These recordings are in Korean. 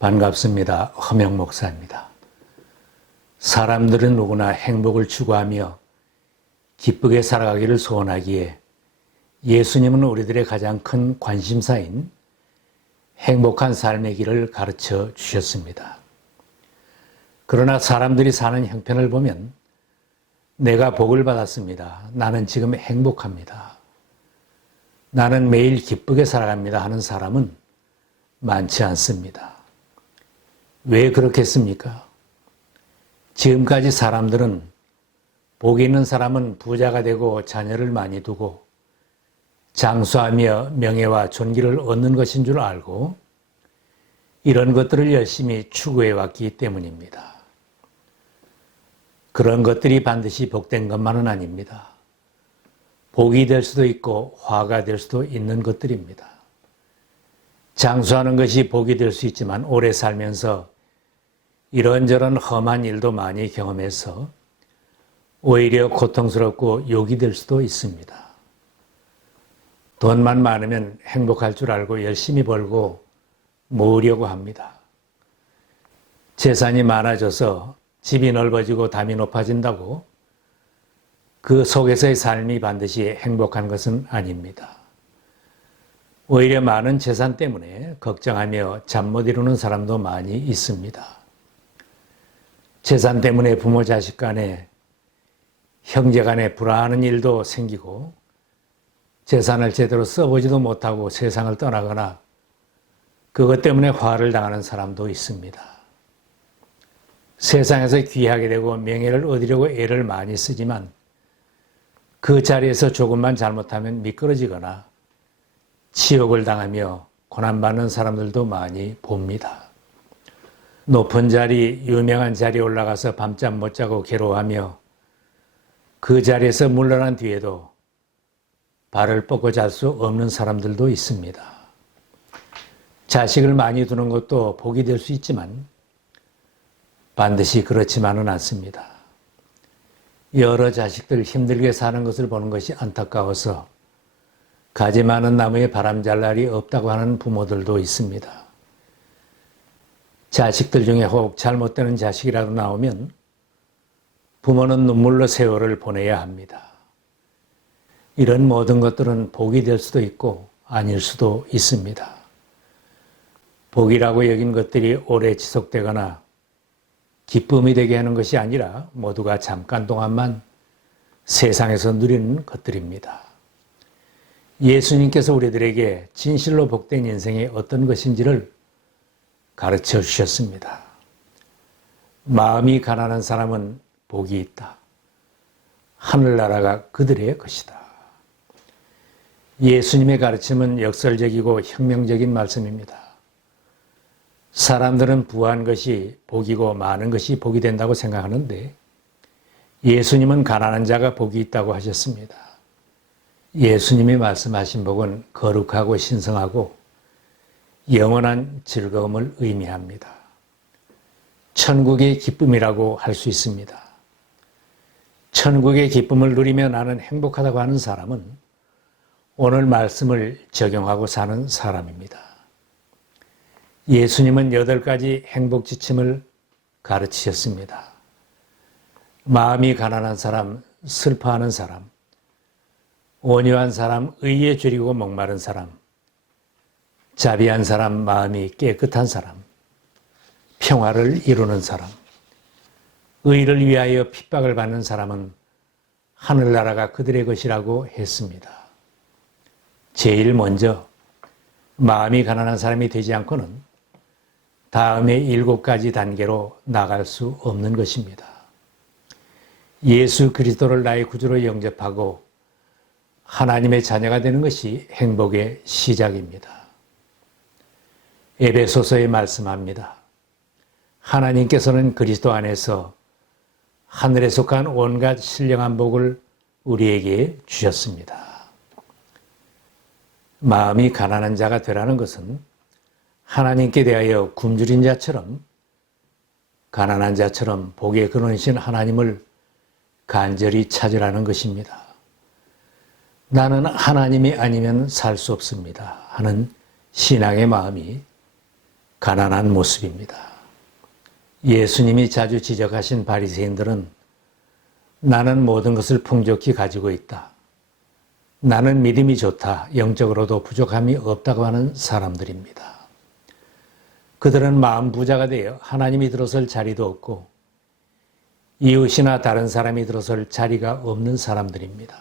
반갑습니다. 허명 목사입니다. 사람들은 누구나 행복을 추구하며 기쁘게 살아가기를 소원하기에 예수님은 우리들의 가장 큰 관심사인 행복한 삶의 길을 가르쳐 주셨습니다. 그러나 사람들이 사는 형편을 보면 내가 복을 받았습니다. 나는 지금 행복합니다. 나는 매일 기쁘게 살아갑니다 하는 사람은 많지 않습니다. 왜 그렇겠습니까? 지금까지 사람들은 복이 있는 사람은 부자가 되고 자녀를 많이 두고 장수하며 명예와 존귀를 얻는 것인 줄 알고 이런 것들을 열심히 추구해 왔기 때문입니다. 그런 것들이 반드시 복된 것만은 아닙니다. 복이 될 수도 있고 화가 될 수도 있는 것들입니다. 장수하는 것이 복이 될 수 있지만 오래 살면서 이런저런 험한 일도 많이 경험해서 오히려 고통스럽고 욕이 될 수도 있습니다. 돈만 많으면 행복할 줄 알고 열심히 벌고 모으려고 합니다. 재산이 많아져서 집이 넓어지고 담이 높아진다고 그 속에서의 삶이 반드시 행복한 것은 아닙니다. 오히려 많은 재산 때문에 걱정하며 잠 못 이루는 사람도 많이 있습니다. 재산 때문에 부모 자식 간에 형제 간에 불화하는 일도 생기고 재산을 제대로 써보지도 못하고 세상을 떠나거나 그것 때문에 화를 당하는 사람도 있습니다. 세상에서 귀하게 되고 명예를 얻으려고 애를 많이 쓰지만 그 자리에서 조금만 잘못하면 미끄러지거나 치욕을 당하며 고난받는 사람들도 많이 봅니다. 높은 자리, 유명한 자리에 올라가서 밤잠 못 자고 괴로워하며 그 자리에서 물러난 뒤에도 발을 뻗고 잘 수 없는 사람들도 있습니다. 자식을 많이 두는 것도 복이 될 수 있지만 반드시 그렇지만은 않습니다. 여러 자식들 힘들게 사는 것을 보는 것이 안타까워서 가지 많은 나무에 바람 잘 날이 없다고 하는 부모들도 있습니다. 자식들 중에 혹 잘못되는 자식이라도 나오면 부모는 눈물로 세월을 보내야 합니다. 이런 모든 것들은 복이 될 수도 있고 아닐 수도 있습니다. 복이라고 여긴 것들이 오래 지속되거나 기쁨이 되게 하는 것이 아니라 모두가 잠깐 동안만 세상에서 누리는 것들입니다. 예수님께서 우리들에게 진실로 복된 인생이 어떤 것인지를 가르쳐 주셨습니다. 마음이 가난한 사람은 복이 있다. 하늘나라가 그들의 것이다. 예수님의 가르침은 역설적이고 혁명적인 말씀입니다. 사람들은 부한 것이 복이고 많은 것이 복이 된다고 생각하는데 예수님은 가난한 자가 복이 있다고 하셨습니다. 예수님이 말씀하신 복은 거룩하고 신성하고 영원한 즐거움을 의미합니다. 천국의 기쁨이라고 할 수 있습니다. 천국의 기쁨을 누리며 나는 행복하다고 하는 사람은 오늘 말씀을 적용하고 사는 사람입니다. 예수님은 8가지 행복 지침을 가르치셨습니다. 마음이 가난한 사람, 슬퍼하는 사람, 온유한 사람, 의에 줄이고 목마른 사람, 자비한 사람, 마음이 깨끗한 사람, 평화를 이루는 사람, 의를 위하여 핍박을 받는 사람은 하늘나라가 그들의 것이라고 했습니다. 제일 먼저 마음이 가난한 사람이 되지 않고는 다음의 7가지 단계로 나갈 수 없는 것입니다. 예수 그리스도를 나의 구주로 영접하고 하나님의 자녀가 되는 것이 행복의 시작입니다. 에베소서에 말씀합니다. 하나님께서는 그리스도 안에서 하늘에 속한 온갖 신령한 복을 우리에게 주셨습니다. 마음이 가난한 자가 되라는 것은 하나님께 대하여 굶주린 자처럼 가난한 자처럼 복의 근원이신 하나님을 간절히 찾으라는 것입니다. 나는 하나님이 아니면 살 수 없습니다 하는 신앙의 마음이 가난한 모습입니다. 예수님이 자주 지적하신 바리새인들은 나는 모든 것을 풍족히 가지고 있다. 나는 믿음이 좋다. 영적으로도 부족함이 없다고 하는 사람들입니다. 그들은 마음 부자가 되어 하나님이 들어설 자리도 없고 이웃이나 다른 사람이 들어설 자리가 없는 사람들입니다.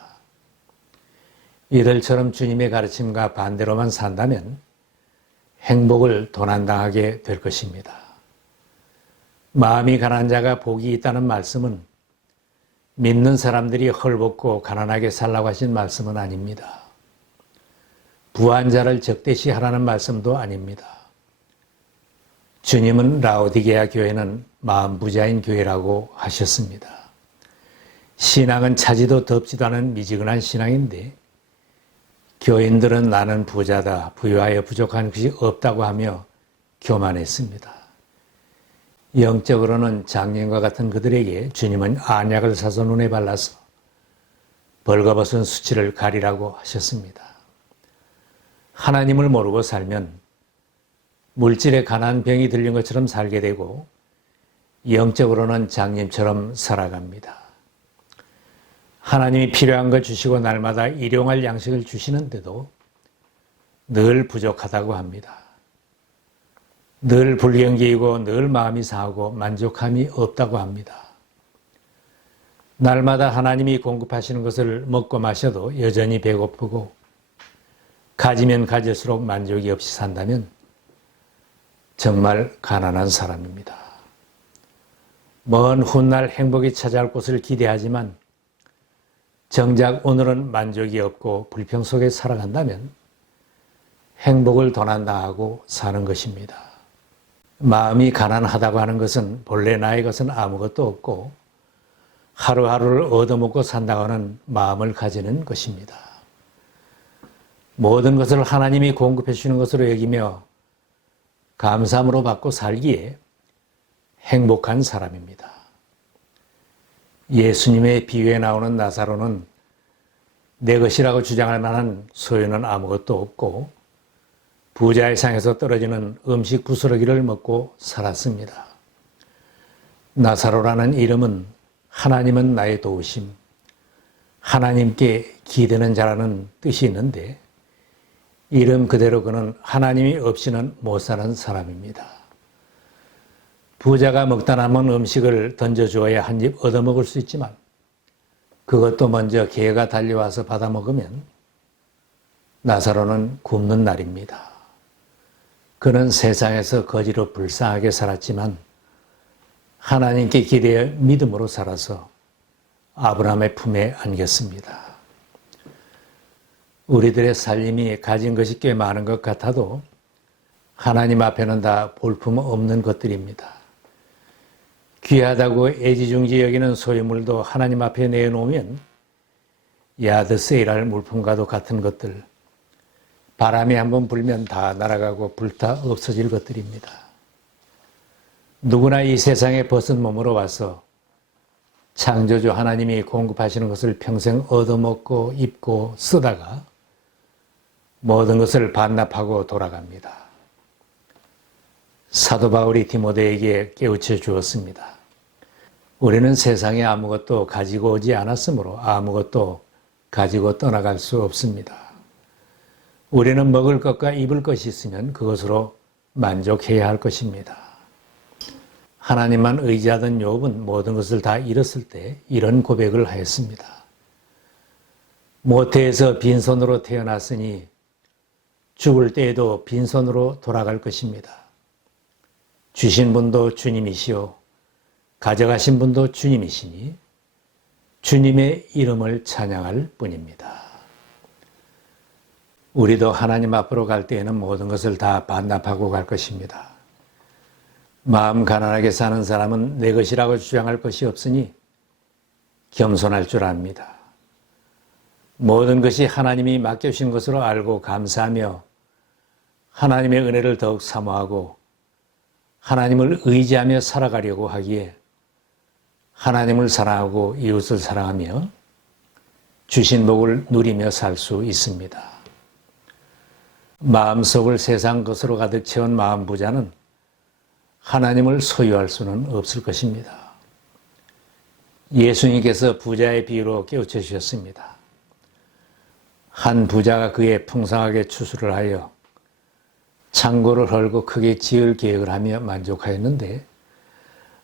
이들처럼 주님의 가르침과 반대로만 산다면 행복을 도난당하게 될 것입니다. 마음이 가난한 자가 복이 있다는 말씀은 믿는 사람들이 헐벗고 가난하게 살라고 하신 말씀은 아닙니다. 부한 자를 적대시 하라는 말씀도 아닙니다. 주님은 라오디게아 교회는 마음 부자인 교회라고 하셨습니다. 신앙은 차지도 덥지도 않은 미지근한 신앙인데 교인들은 나는 부자다, 부유하여 부족한 것이 없다고 하며 교만했습니다. 영적으로는 장년과 같은 그들에게 주님은 안약을 사서 눈에 발라서 벌거벗은 수치를 가리라고 하셨습니다. 하나님을 모르고 살면 물질에 가난 병이 들린 것처럼 살게 되고 영적으로는 장님처럼 살아갑니다. 하나님이 필요한 것 주시고 날마다 일용할 양식을 주시는데도 늘 부족하다고 합니다. 늘 불경기이고 늘 마음이 상하고 만족함이 없다고 합니다. 날마다 하나님이 공급하시는 것을 먹고 마셔도 여전히 배고프고 가지면 가질수록 만족이 없이 산다면 정말 가난한 사람입니다. 먼 훗날 행복이 찾아올 곳을 기대하지만 정작 오늘은 만족이 없고 불평 속에 살아간다면 행복을 도난당하고 사는 것입니다. 마음이 가난하다고 하는 것은 본래 나의 것은 아무것도 없고 하루하루를 얻어먹고 산다고 하는 마음을 가지는 것입니다. 모든 것을 하나님이 공급해 주시는 것으로 여기며 감사함으로 받고 살기에 행복한 사람입니다. 예수님의 비유에 나오는 나사로는 내 것이라고 주장할 만한 소유는 아무것도 없고 부자의 상에서 떨어지는 음식 부스러기를 먹고 살았습니다. 나사로라는 이름은 하나님은 나의 도우심, 하나님께 기대는 자라는 뜻이 있는데 이름 그대로 그는 하나님이 없이는 못 사는 사람입니다. 부자가 먹다 남은 음식을 던져주어야 한 입 얻어먹을 수 있지만 그것도 먼저 개가 달려와서 받아먹으면 나사로는 굶는 날입니다. 그는 세상에서 거지로 불쌍하게 살았지만 하나님께 기대어 믿음으로 살아서 아브라함의 품에 안겼습니다. 우리들의 살림이 가진 것이 꽤 많은 것 같아도 하나님 앞에는 다 볼품없는 것들입니다. 귀하다고 애지중지 여기는 소유물도 하나님 앞에 내놓으면 야드세일할 물품과도 같은 것들, 바람이 한번 불면 다 날아가고 불타 없어질 것들입니다. 누구나 이 세상에 벗은 몸으로 와서 창조주 하나님이 공급하시는 것을 평생 얻어먹고 입고 쓰다가 모든 것을 반납하고 돌아갑니다. 사도 바울이 디모데에게 깨우쳐 주었습니다. 우리는 세상에 아무것도 가지고 오지 않았으므로 아무것도 가지고 떠나갈 수 없습니다. 우리는 먹을 것과 입을 것이 있으면 그것으로 만족해야 할 것입니다. 하나님만 의지하던 욥은 모든 것을 다 잃었을 때 이런 고백을 하였습니다. 모태에서 빈손으로 태어났으니 죽을 때에도 빈손으로 돌아갈 것입니다. 주신 분도 주님이시오 가져가신 분도 주님이시니 주님의 이름을 찬양할 뿐입니다. 우리도 하나님 앞으로 갈 때에는 모든 것을 다 반납하고 갈 것입니다. 마음 가난하게 사는 사람은 내 것이라고 주장할 것이 없으니 겸손할 줄 압니다. 모든 것이 하나님이 맡겨주신 것으로 알고 감사하며 하나님의 은혜를 더욱 사모하고 하나님을 의지하며 살아가려고 하기에 하나님을 사랑하고 이웃을 사랑하며 주신 복을 누리며 살 수 있습니다. 마음속을 세상 것으로 가득 채운 마음 부자는 하나님을 소유할 수는 없을 것입니다. 예수님께서 부자의 비유로 깨우쳐 주셨습니다. 한 부자가 그의 풍성하게 추수를 하여 창고를 헐고 크게 지을 계획을 하며 만족하였는데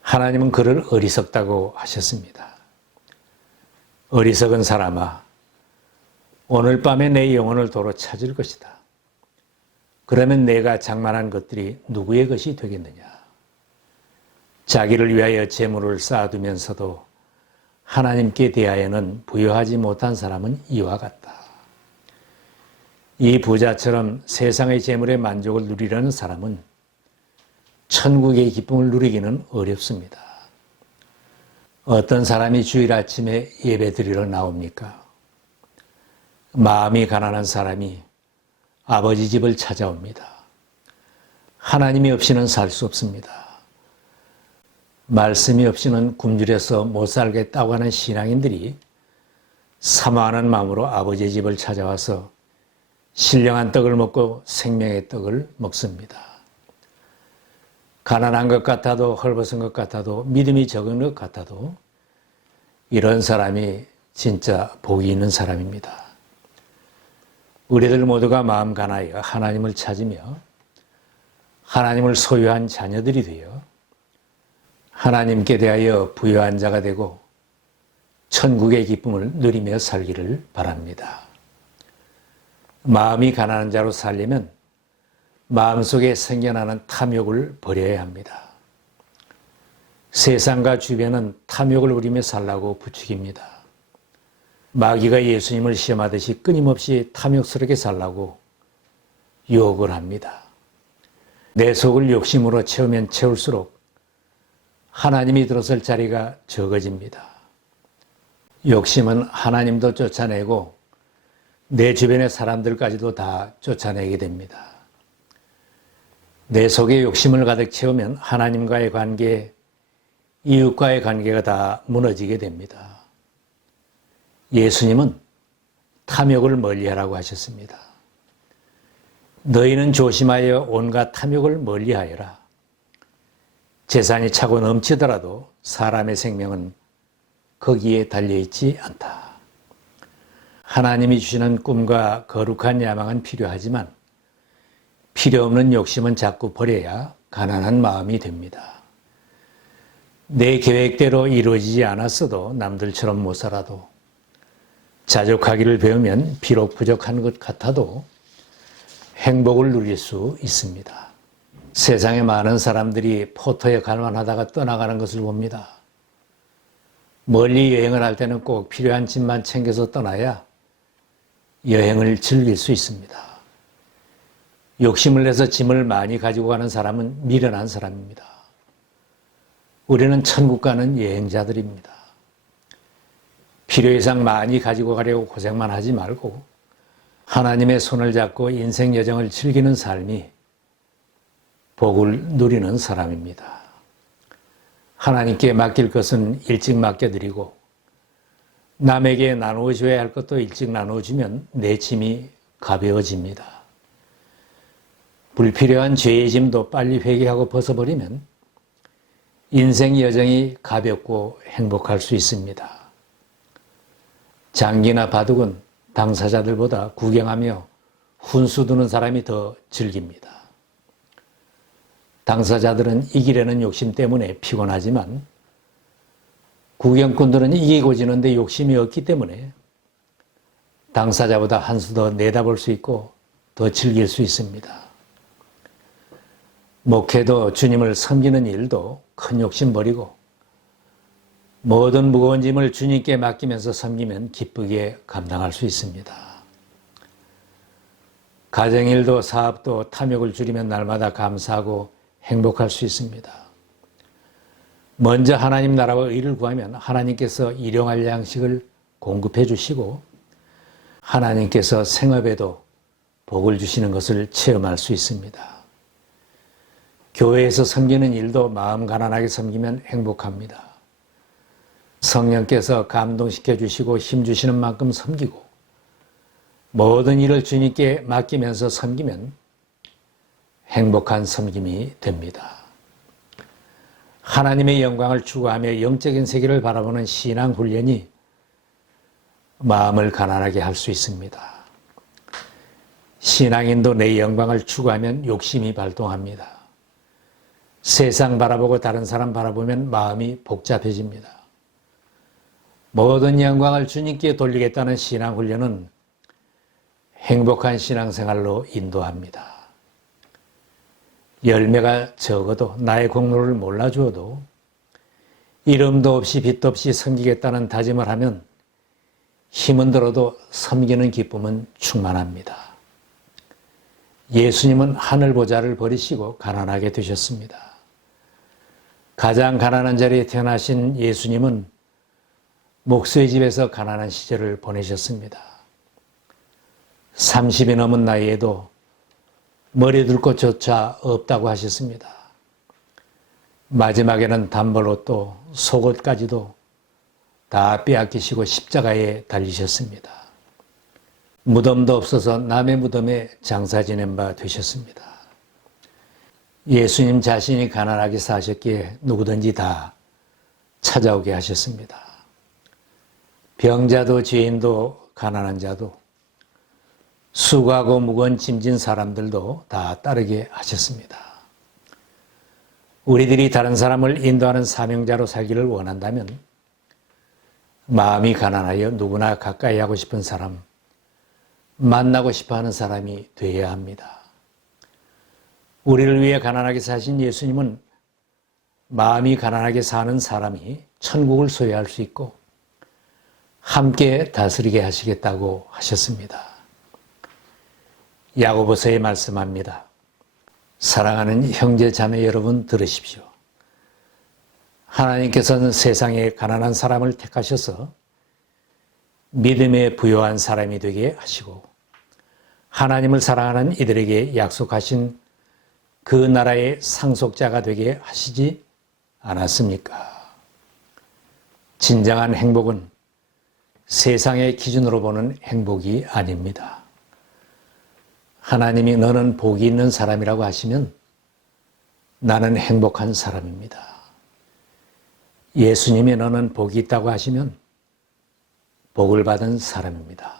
하나님은 그를 어리석다고 하셨습니다. 어리석은 사람아, 오늘 밤에 내 영혼을 도로 찾을 것이다. 그러면 내가 장만한 것들이 누구의 것이 되겠느냐? 자기를 위하여 재물을 쌓아두면서도 하나님께 대하여는 부여하지 못한 사람은 이와 같다. 이 부자처럼 세상의 재물의 만족을 누리려는 사람은 천국의 기쁨을 누리기는 어렵습니다. 어떤 사람이 주일 아침에 예배 드리러 나옵니까? 마음이 가난한 사람이 아버지 집을 찾아옵니다. 하나님이 없이는 살 수 없습니다. 말씀이 없이는 굶주려서 못 살겠다고 하는 신앙인들이 사모하는 마음으로 아버지의 집을 찾아와서 신령한 떡을 먹고 생명의 떡을 먹습니다. 가난한 것 같아도 헐벗은 것 같아도 믿음이 적은 것 같아도 이런 사람이 진짜 복이 있는 사람입니다. 우리들 모두가 마음 간하여 하나님을 찾으며 하나님을 소유한 자녀들이 되어 하나님께 대하여 부유한 자가 되고 천국의 기쁨을 누리며 살기를 바랍니다. 마음이 가난한 자로 살려면 마음속에 생겨나는 탐욕을 버려야 합니다. 세상과 주변은 탐욕을 부리며 살라고 부추깁니다. 마귀가 예수님을 시험하듯이 끊임없이 탐욕스럽게 살라고 유혹을 합니다. 내 속을 욕심으로 채우면 채울수록 하나님이 들어설 자리가 적어집니다. 욕심은 하나님도 쫓아내고 내 주변의 사람들까지도 다 쫓아내게 됩니다. 내 속에 욕심을 가득 채우면 하나님과의 관계, 이웃과의 관계가 다 무너지게 됩니다. 예수님은 탐욕을 멀리하라고 하셨습니다. 너희는 조심하여 온갖 탐욕을 멀리하여라. 재산이 차고 넘치더라도 사람의 생명은 거기에 달려있지 않다. 하나님이 주시는 꿈과 거룩한 야망은 필요하지만 필요 없는 욕심은 자꾸 버려야 가난한 마음이 됩니다. 내 계획대로 이루어지지 않았어도 남들처럼 못 살아도 자족하기를 배우면 비록 부족한 것 같아도 행복을 누릴 수 있습니다. 세상에 많은 사람들이 포터에 갈만하다가 떠나가는 것을 봅니다. 멀리 여행을 할 때는 꼭 필요한 짐만 챙겨서 떠나야 여행을 즐길 수 있습니다. 욕심을 내서 짐을 많이 가지고 가는 사람은 미련한 사람입니다. 우리는 천국 가는 여행자들입니다. 필요 이상 많이 가지고 가려고 고생만 하지 말고 하나님의 손을 잡고 인생 여정을 즐기는 삶이 복을 누리는 사람입니다. 하나님께 맡길 것은 일찍 맡겨드리고 남에게 나누어줘야 할 것도 일찍 나누어주면 내 짐이 가벼워집니다. 불필요한 죄의 짐도 빨리 회개하고 벗어버리면 인생 여정이 가볍고 행복할 수 있습니다. 장기나 바둑은 당사자들보다 구경하며 훈수 두는 사람이 더 즐깁니다. 당사자들은 이기려는 욕심 때문에 피곤하지만 구경꾼들은 이기고 지는데 욕심이 없기 때문에 당사자보다 한 수 더 내다볼 수 있고 더 즐길 수 있습니다. 목회도 주님을 섬기는 일도 큰 욕심 버리고 모든 무거운 짐을 주님께 맡기면서 섬기면 기쁘게 감당할 수 있습니다. 가정일도 사업도 탐욕을 줄이면 날마다 감사하고 행복할 수 있습니다. 먼저 하나님 나라와 의를 구하면 하나님께서 일용할 양식을 공급해 주시고 하나님께서 생업에도 복을 주시는 것을 체험할 수 있습니다. 교회에서 섬기는 일도 마음 가난하게 섬기면 행복합니다. 성령께서 감동시켜 주시고 힘 주시는 만큼 섬기고 모든 일을 주님께 맡기면서 섬기면 행복한 섬김이 됩니다. 하나님의 영광을 추구하며 영적인 세계를 바라보는 신앙 훈련이 마음을 가난하게 할 수 있습니다. 신앙인도 내 영광을 추구하면 욕심이 발동합니다. 세상 바라보고 다른 사람 바라보면 마음이 복잡해집니다. 모든 영광을 주님께 돌리겠다는 신앙 훈련은 행복한 신앙생활로 인도합니다. 열매가 적어도 나의 공로를 몰라주어도 이름도 없이 빚도 없이 섬기겠다는 다짐을 하면 힘은 들어도 섬기는 기쁨은 충만합니다. 예수님은 하늘 보좌를 버리시고 가난하게 되셨습니다. 가장 가난한 자리에 태어나신 예수님은 목수의 집에서 가난한 시절을 보내셨습니다. 30이 넘은 나이에도 머리 둘 곳조차 없다고 하셨습니다. 마지막에는 단벌옷도 속옷까지도 다 빼앗기시고 십자가에 달리셨습니다. 무덤도 없어서 남의 무덤에 장사 지낸 바 되셨습니다. 예수님 자신이 가난하게 사셨기에 누구든지 다 찾아오게 하셨습니다. 병자도 죄인도 가난한 자도 수고하고 무거운 짐진 사람들도 다 따르게 하셨습니다. 우리들이 다른 사람을 인도하는 사명자로 살기를 원한다면 마음이 가난하여 누구나 가까이 하고 싶은 사람, 만나고 싶어하는 사람이 되어야 합니다. 우리를 위해 가난하게 사신 예수님은 마음이 가난하게 사는 사람이 천국을 소유할 수 있고 함께 다스리게 하시겠다고 하셨습니다. 야고보서에 말씀합니다. 사랑하는 형제 자매 여러분 들으십시오. 하나님께서는 세상에 가난한 사람을 택하셔서 믿음에 부요한 사람이 되게 하시고 하나님을 사랑하는 이들에게 약속하신 그 나라의 상속자가 되게 하시지 않았습니까? 진정한 행복은 세상의 기준으로 보는 행복이 아닙니다. 하나님이 너는 복이 있는 사람이라고 하시면 나는 행복한 사람입니다. 예수님이 너는 복이 있다고 하시면 복을 받은 사람입니다.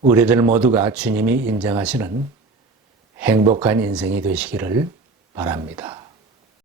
우리들 모두가 주님이 인정하시는 행복한 인생이 되시기를 바랍니다.